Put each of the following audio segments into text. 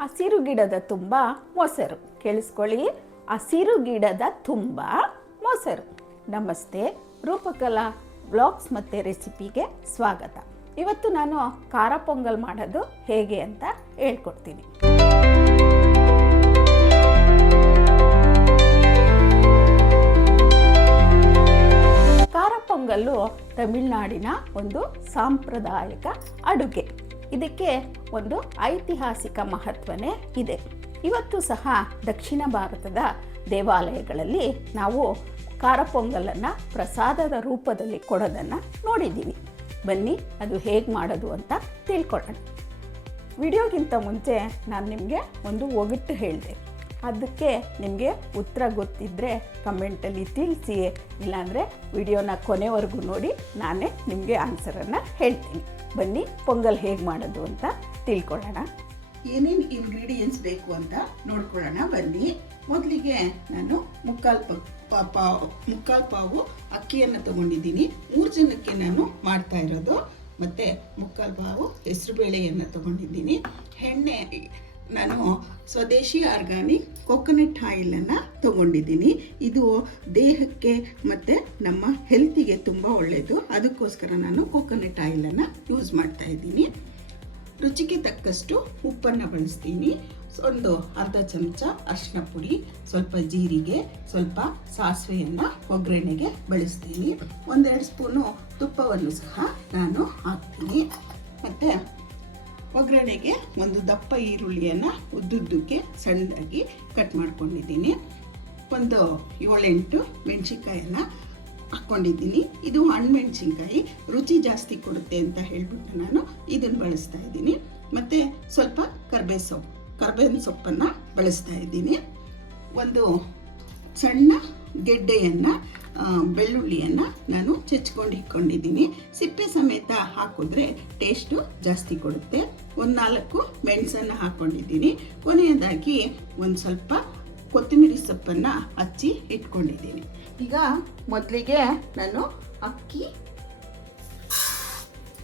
ಹಸಿರು ಗಿಡದ ತುಂಬ ಮೊಸರು. ಕೇಳಿಸ್ಕೊಳ್ಳಿ, ಹಸಿರು ಗಿಡದ ತುಂಬ ಮೊಸರು. ನಮಸ್ತೆ, ರೂಪಕಲಾ ಬ್ಲಾಗ್ಸ್ ಮತ್ತು ರೆಸಿಪಿಗೆ ಸ್ವಾಗತ. ಇವತ್ತು ನಾನು ಖಾರ ಪೊಂಗಲ್ ಮಾಡೋದು ಹೇಗೆ ಅಂತ ಹೇಳ್ಕೊಡ್ತೀನಿ. ಖಾರ ಪೊಂಗಲ್ಲು ತಮಿಳುನಾಡಿನ ಒಂದು ಸಾಂಪ್ರದಾಯಿಕ ಅಡುಗೆ. ಇದಕ್ಕೆ ಒಂದು ಐತಿಹಾಸಿಕ ಮಹತ್ವನೇ ಇದೆ. ಇವತ್ತು ಸಹ ದಕ್ಷಿಣ ಭಾರತದ ದೇವಾಲಯಗಳಲ್ಲಿ ನಾವು ಖಾರ ಪೊಂಗಲನ್ನು ಪ್ರಸಾದದ ರೂಪದಲ್ಲಿ ಕೊಡೋದನ್ನು ನೋಡಿದ್ದೀವಿ. ಬನ್ನಿ ಅದು ಹೇಗೆ ಮಾಡೋದು ಅಂತ ತಿಳ್ಕೊಳ್ಳೋಣ. ವಿಡಿಯೋಗಿಂತ ಮುಂಚೆ ನಾನು ನಿಮಗೆ ಒಂದು ಒಗಟು ಹೇಳಿದೆ. ಅದಕ್ಕೆ ನಿಮಗೆ ಉತ್ತರ ಗೊತ್ತಿದ್ದರೆ ಕಮೆಂಟಲ್ಲಿ ತಿಳಿಸಿ, ಇಲ್ಲಾಂದರೆ ವಿಡಿಯೋನ ಕೊನೆವರೆಗೂ ನೋಡಿ ನಾನೇ ನಿಮಗೆ ಆನ್ಸರನ್ನು ಹೇಳ್ತೀನಿ. ಬನ್ನಿ ಪೊಂಗಲ್ ಹೇಗೆ ಮಾಡೋದು ಅಂತ ತಿಳ್ಕೊಳ್ಳೋಣ. ಏನೇನು ಇಂಗ್ರೀಡಿಯೆಂಟ್ಸ್ ಬೇಕು ಅಂತ ನೋಡ್ಕೊಳ್ಳೋಣ ಬನ್ನಿ. ಮೊದಲಿಗೆ ನಾನು ಮುಕ್ಕಾಲು ಪಾವು ಅಕ್ಕಿಯನ್ನು ತಗೊಂಡಿದ್ದೀನಿ. 3 ಜನಕ್ಕೆ ನಾನು ಮಾಡ್ತಾ ಇರೋದು. ಮತ್ತು ಮುಕ್ಕಾಲು ಪಾವು ಹೆಸರುಬೇಳೆಯನ್ನು ತಗೊಂಡಿದ್ದೀನಿ. ಎಣ್ಣೆ ನಾನು ಸ್ವದೇಶಿ ಆರ್ಗಾನಿಕ್ ಕೊಕೊನಟ್ ಆಯಿಲನ್ನು ತಗೊಂಡಿದ್ದೀನಿ. ಇದು ದೇಹಕ್ಕೆ ಮತ್ತು ನಮ್ಮ ಹೆಲ್ತಿಗೆ ತುಂಬ ಒಳ್ಳೆಯದು. ಅದಕ್ಕೋಸ್ಕರ ನಾನು ಕೊಕೊನಟ್ ಆಯಿಲನ್ನು ಯೂಸ್ ಮಾಡ್ತಾ ಇದ್ದೀನಿ. ರುಚಿಗೆ ತಕ್ಕಷ್ಟು ಉಪ್ಪನ್ನು ಬಳಸ್ತೀನಿ. ಒಂದು ಅರ್ಧ ಚಮಚ ಅರಿಶಿನ ಪುಡಿ, ಸ್ವಲ್ಪ ಜೀರಿಗೆ, ಸ್ವಲ್ಪ ಸಾಸಿವೆಯನ್ನು ಒಗ್ಗರಣೆಗೆ ಬಳಸ್ತೀನಿ. 1-2 ಸ್ಪೂನು ತುಪ್ಪವನ್ನು ಸಹ ನಾನು ಹಾಕ್ತೀನಿ. ಮತ್ತು ಒಗ್ಗರಣೆಗೆ ಒಂದು ದಪ್ಪ ಈರುಳ್ಳಿಯನ್ನು ಉದ್ದುದ್ದಕ್ಕೆ ಸಣ್ಣದಾಗಿ ಕಟ್ ಮಾಡ್ಕೊಂಡಿದ್ದೀನಿ. ಒಂದು 7-8 ಮೆಣಸಿನ್ಕಾಯನ್ನು ಹಾಕ್ಕೊಂಡಿದ್ದೀನಿ. ಇದು ಹಣ್ಣುಮೆಣಸಿನ್ಕಾಯಿ ರುಚಿ ಜಾಸ್ತಿ ಕೊಡುತ್ತೆ ಅಂತ ಹೇಳಿಬಿಟ್ಟು ನಾನು ಇದನ್ನು ಬಳಸ್ತಾ ಇದ್ದೀನಿ. ಮತ್ತು ಸ್ವಲ್ಪ ಕರ್ಬೇವಿನ ಸೊಪ್ಪನ್ನು ಬಳಸ್ತಾ ಇದ್ದೀನಿ. ಒಂದು ಸಣ್ಣ ಗೆಡ್ಡೆಯನ್ನು ಬೆಳ್ಳುಳ್ಳಿಯನ್ನು ನಾನು ಚಚ್ಕೊಂಡು ಇಟ್ಕೊಂಡಿದ್ದೀನಿ. ಸಿಪ್ಪೆ ಸಮೇತ ಹಾಕಿದ್ರೆ ಟೇಸ್ಟು ಜಾಸ್ತಿ ಕೊಡುತ್ತೆ. 4 ಮೆಣಸನ್ನು ಹಾಕ್ಕೊಂಡಿದ್ದೀನಿ. ಕೊನೆಯದಾಗಿ ಒಂದು ಸ್ವಲ್ಪ ಕೊತ್ತಂಬರಿ ಸೊಪ್ಪನ್ನು ಹಚ್ಚಿ ಇಟ್ಕೊಂಡಿದ್ದೀನಿ. ಈಗ ಮೊದಲಿಗೆ ನಾನು ಅಕ್ಕಿ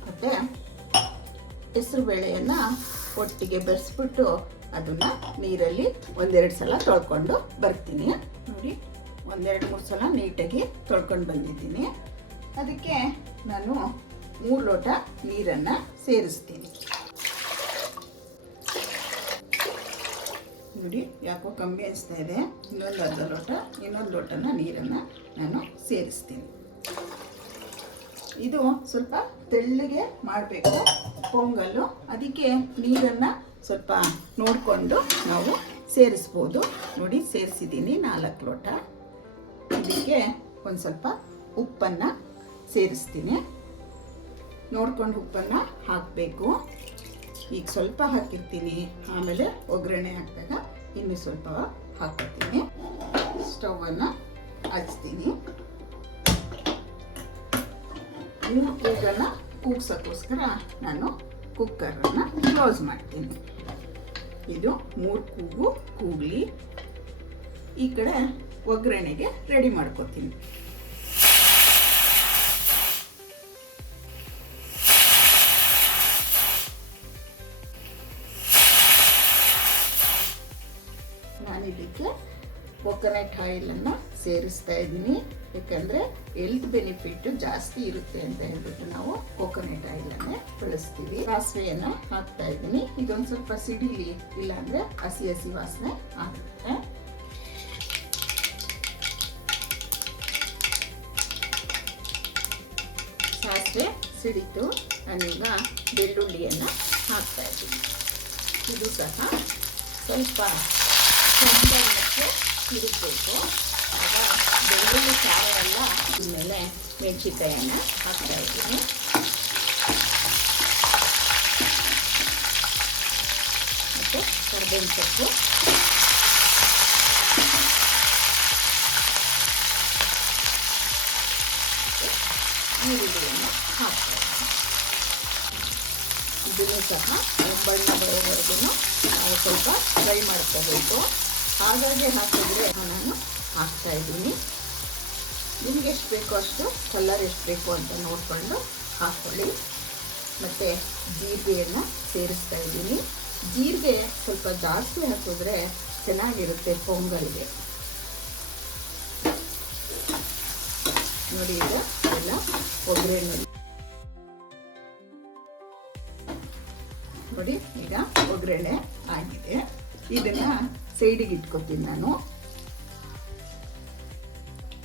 ಮತ್ತು ಹೆಸರುಬೇಳೆಯನ್ನು ಒಟ್ಟಿಗೆ ಬೆರೆಸ್ಬಿಟ್ಟು ಅದನ್ನು ನೀರಲ್ಲಿ 1-2 ಸಲ ತೊಳ್ಕೊಂಡು ಬರ್ತೀನಿ. ನೋಡಿ, 1-2-3 ಸಲ ನೀಟಾಗಿ ತೊಳ್ಕೊಂಡು ಬಂದಿದ್ದೀನಿ. ಅದಕ್ಕೆ ನಾನು 3 ಲೋಟ ನೀರನ್ನು ಸೇರಿಸ್ತೀನಿ. ನೋಡಿ, ಯಾಕೋ ಕಮ್ಮಿ ಅನಿಸ್ತಾ ಇದೆ. ಇನ್ನೊಂದು ಲೋಟನ ನೀರನ್ನು ನಾನು ಸೇರಿಸ್ತೀನಿ. ಇದು ಸ್ವಲ್ಪ ತೆಳ್ಳಗೆ ಮಾಡಬೇಕು ಪೊಂಗಲ್ಲು. ಅದಕ್ಕೆ ನೀರನ್ನು ಸ್ವಲ್ಪ ನೋಡಿಕೊಂಡು ನಾವು ಸೇರಿಸ್ಬೋದು. ನೋಡಿ, ಸೇರಿಸಿದ್ದೀನಿ 4 ಲೋಟ. ಇದಕ್ಕೆ ಒಂದು ಸ್ವಲ್ಪ ಉಪ್ಪನ್ನು ಸೇರಿಸ್ತೀನಿ. ನೋಡ್ಕೊಂಡು ಉಪ್ಪನ್ನು ಹಾಕಬೇಕು. ಈಗ ಸ್ವಲ್ಪ ಹಾಕಿರ್ತೀನಿ, ಆಮೇಲೆ ಒಗ್ಗರಣೆ ಹಾಕಿದಾಗ ಇನ್ನೂ ಸ್ವಲ್ಪ ಹಾಕ್ತೀನಿ. ಸ್ಟವನ್ನು ಹಚ್ತೀನಿ. ಇನ್ನು ಕೂಗನ್ನು ಕೂಗ್ಸೋಕ್ಕೋಸ್ಕರ ನಾನು ಕುಕ್ಕರನ್ನು ಕ್ಲೋಸ್ ಮಾಡ್ತೀನಿ. ಇದು 3 ಕೂಗು ಕೂಗಲಿ. ಈ ಕಡೆ ಒಗ್ಗರಣೆಗೆ ರೆಡಿ ಮಾಡ್ಕೊತೀನಿ. ನಾನಿದಕ್ಕೆ ಕೊಕೊನಟ್ ಆಯಿಲನ್ನು ಸೇರಿಸ್ತಾ ಇದ್ದೀನಿ. ಯಾಕಂದರೆ ಹೆಲ್ತ್ ಬೆನಿಫಿಟ್ ಜಾಸ್ತಿ ಇರುತ್ತೆ ಅಂತ ಹೇಳ್ಬಿಟ್ಟು ನಾವು ಕೊಕೊನಟ್ ಆಯಿಲನ್ನೇ ಬಳಸ್ತೀವಿ. ಸಾಸಿವೆಯನ್ನು ಹಾಕ್ತಾ ಇದ್ದೀನಿ. ಇದೊಂದು ಸ್ವಲ್ಪ ಸಿಡಿಲಿ, ಇಲ್ಲಾಂದರೆ ಹಸಿ ವಾಸನೆ ಆಗುತ್ತೆ. ಸಾಸಿವೆ ಸಿಡಿತು. ನಾನೀಗ ಬೆಳ್ಳುಳ್ಳಿಯನ್ನು ಹಾಕ್ತಾ ಇದ್ದೀನಿ. ಇದು ಸಹ ಸ್ವಲ್ಪ ಚಂದಕ್ಕೆ ತಿರುಗಬೇಕು. ಆಗ ಬೆಳ್ಳುಳ್ಳಿ ಖಾರ ಎಲ್ಲ ಇನ್ಮೇಲೆ ಮೆಣಸಿನ್ಕಾಯನ್ನು ಹಾಕ್ತಾ ಇದ್ದೀನಿ. ಮತ್ತು ಕರ್ಬೇವಿನ ಸೊಪ್ಪು, ಈರುಳ್ಳಿಯನ್ನು ಹಾಕ್ತಾ ಇದ್ದೀನಿ. ಇದನ್ನು ಸಹ ಬಣ್ಣ ಬರೋವರೆಗೂ ನಾವು ಸ್ವಲ್ಪ ಫ್ರೈ ಮಾಡ್ಕೋಬೇಕು. ಹಾಗಾಗಿ ಹಾಕಿದ್ರೆ ನಾನು ಹಾಕ್ತಾ ಇದ್ದೀನಿ. ನಿಮಗೆ ಎಷ್ಟು ಬೇಕೋ ಅಷ್ಟು ಕಲರ್ ಎಷ್ಟು ಬೇಕು ಅಂತ ನೋಡಿಕೊಂಡು ಹಾಕ್ಕೊಳ್ಳಿ. ಮತ್ತು ಜೀರಿಗೆಯನ್ನು ಸೇರಿಸ್ತಾ ಇದ್ದೀನಿ. ಜೀರಿಗೆ ಸ್ವಲ್ಪ ಜಾಸ್ತಿ ಹಾಕಿದ್ರೆ ಚೆನ್ನಾಗಿರುತ್ತೆ ಪೊಂಗಲ್ಗೆ. ನೋಡಿ ಈಗ ಎಲ್ಲ ಒಗ್ಗರಣೆ ನೋಡಿ ಈಗ ಒಗ್ಗರಣೆ ಆಗಿದೆ. ಇದನ್ನ ಸೈಡಿಗೆ ಇಟ್ಕೊತೀನಿ ನಾನು.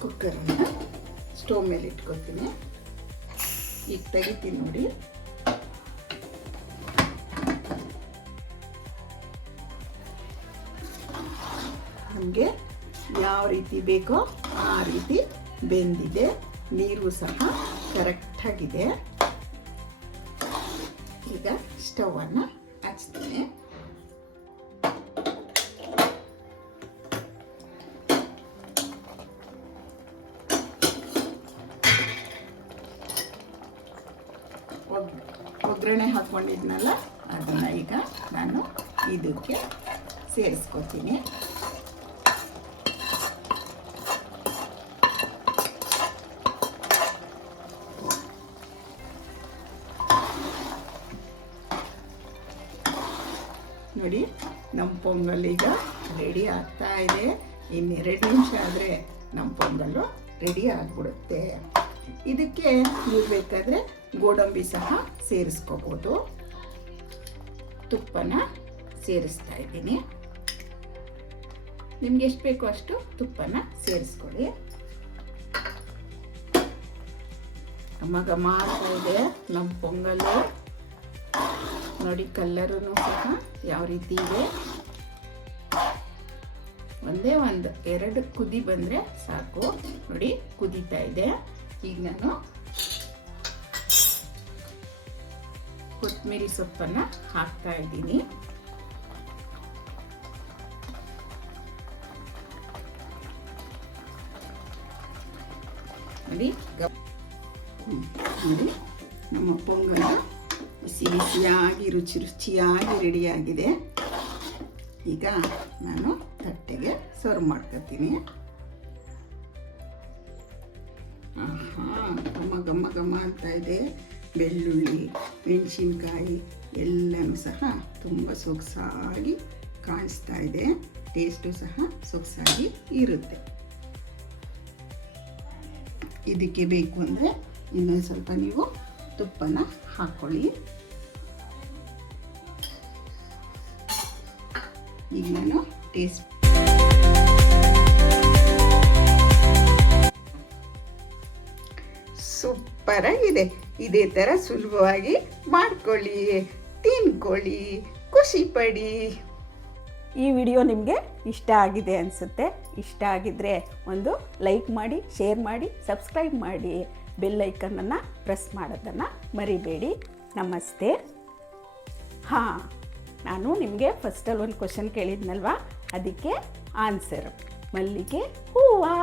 ಕುಕ್ಕರನ್ನು ಸ್ಟವ್ ಮೇಲೆ ಇಟ್ಕೊತೀನಿ. ಈಗ ತೆಗಿತೀನಿ ನೋಡಿ. ನಮಗೆ ಯಾವ ರೀತಿ ಬೇಕೋ ಆ ರೀತಿ ಬೆಂದಿದೆ. ನೀರು ಸಹ ಕರೆಕ್ಟಾಗಿದೆ. ಈಗ ಸ್ಟವನ್ನು ಹಚ್ತೀನಿ. ಒಗ್ಗರಣೆ ಹಾಕ್ಕೊಂಡಿದ್ನಲ್ಲ ಅದನ್ನು ಈಗ ನಾನು ಇದಕ್ಕೆ ಸೇರಿಸ್ಕೊತೀನಿ. ನೋಡಿ ನಮ್ಮ ಪೊಂಗಲ್ ಈಗ ರೆಡಿ ಆಗ್ತಾ ಇದೆ. ಇನ್ನೆರಡು ನಿಮಿಷ ಆದರೆ ನಮ್ಮ ಪೊಂಗಲ್ಲು ರೆಡಿ ಆಗಿಬಿಡುತ್ತೆ. ಇದಕ್ಕೆ ನೀವು ಬೇಕಾದರೆ ಗೋಡಂಬಿ ಸಹ ಸೇರಿಸ್ಕೋಬೋದು. ತುಪ್ಪನ ಸೇರಿಸ್ತಾ ಇದ್ದೀನಿ. ನಿಮ್ಗೆ ಎಷ್ಟು ಬೇಕೋ ಅಷ್ಟು ತುಪ್ಪನ ಸೇರಿಸ್ಕೊಳ್ಳಿ. ಘಮ ಆಗ್ತಾ ಇದೆ ನಮ್ಮ ಪೊಂಗಲ್ಲು. ನೋಡಿ ಕಲ್ಲರೂ ಸಹ ಯಾವ ರೀತಿ ಇದೆ. ಒಂದೇ ಎರಡು ಕುದಿ ಬಂದರೆ ಸಾಕು. ನೋಡಿ ಕುದೀತಾ ಇದೆ. ಈಗ ನಾನು ಕೊತ್ತಂಬರಿ ಸೊಪ್ಪನ್ನು ಹಾಕ್ತಾ ಇದ್ದೀನಿ. ನೋಡಿ ನೋಡಿ ನಮ್ಮ ಪೊಂಗಲ್ ಬಿಸಿ ಬಿಸಿಯಾಗಿ ರುಚಿಯಾಗಿ ರೆಡಿಯಾಗಿದೆ. ಈಗ ನಾನು ತಟ್ಟೆಗೆ ಸರ್ವ್ ಮಾಡ್ಕೊತೀನಿ. ಘಮ ಅಂತ ಇದೆ. ಬೆಳ್ಳುಳ್ಳಿ, ಮೆಣಸಿನ್ಕಾಯಿ ಎಲ್ಲನೂ ಸಹ ತುಂಬ ಸೊಗಸಾಗಿ ಕಾಣಿಸ್ತಾ ಇದೆ. ಟೇಸ್ಟು ಸಹ ಸೊಗಸಾಗಿ ಇರುತ್ತೆ. ಇದಕ್ಕೆ ಬೇಕು ಅಂದರೆ ಇನ್ನೊಂದು ಸ್ವಲ್ಪ ನೀವು ತುಪ್ಪನ ಹಾಕ್ಕೊಳ್ಳಿ. ಈಗ ನಾನು ಟೇಸ್ಟ್ ಸೂಪರಾಗಿದೆ. ಇದೇ ಥರ ಸುಲಭವಾಗಿ ಮಾಡ್ಕೊಳ್ಳಿ, ತಿನ್ಕೊಳ್ಳಿ, ಖುಷಿ ಪಡಿ. ಈ ವಿಡಿಯೋ ನಿಮಗೆ ಇಷ್ಟ ಆಗಿದೆ ಅನಿಸುತ್ತೆ. ಇಷ್ಟ ಆಗಿದ್ದರೆ ಒಂದು ಲೈಕ್ ಮಾಡಿ, ಶೇರ್ ಮಾಡಿ, ಸಬ್ಸ್ಕ್ರೈಬ್ ಮಾಡಿ. ಬೆಲ್ ಐಕನನ್ನು ಪ್ರೆಸ್ ಮಾಡೋದನ್ನು ಮರಿಬೇಡಿ. ನಮಸ್ತೆ. ಹಾಂ, ನಾನು ನಿಮಗೆ ಫಸ್ಟಲ್ಲಿ ಒಂದು ಕ್ವಶನ್ ಕೇಳಿದ್ನಲ್ವಾ, ಅದಕ್ಕೆ ಆನ್ಸರ್ ಮಲ್ಲಿಗೆ ಹೂವು.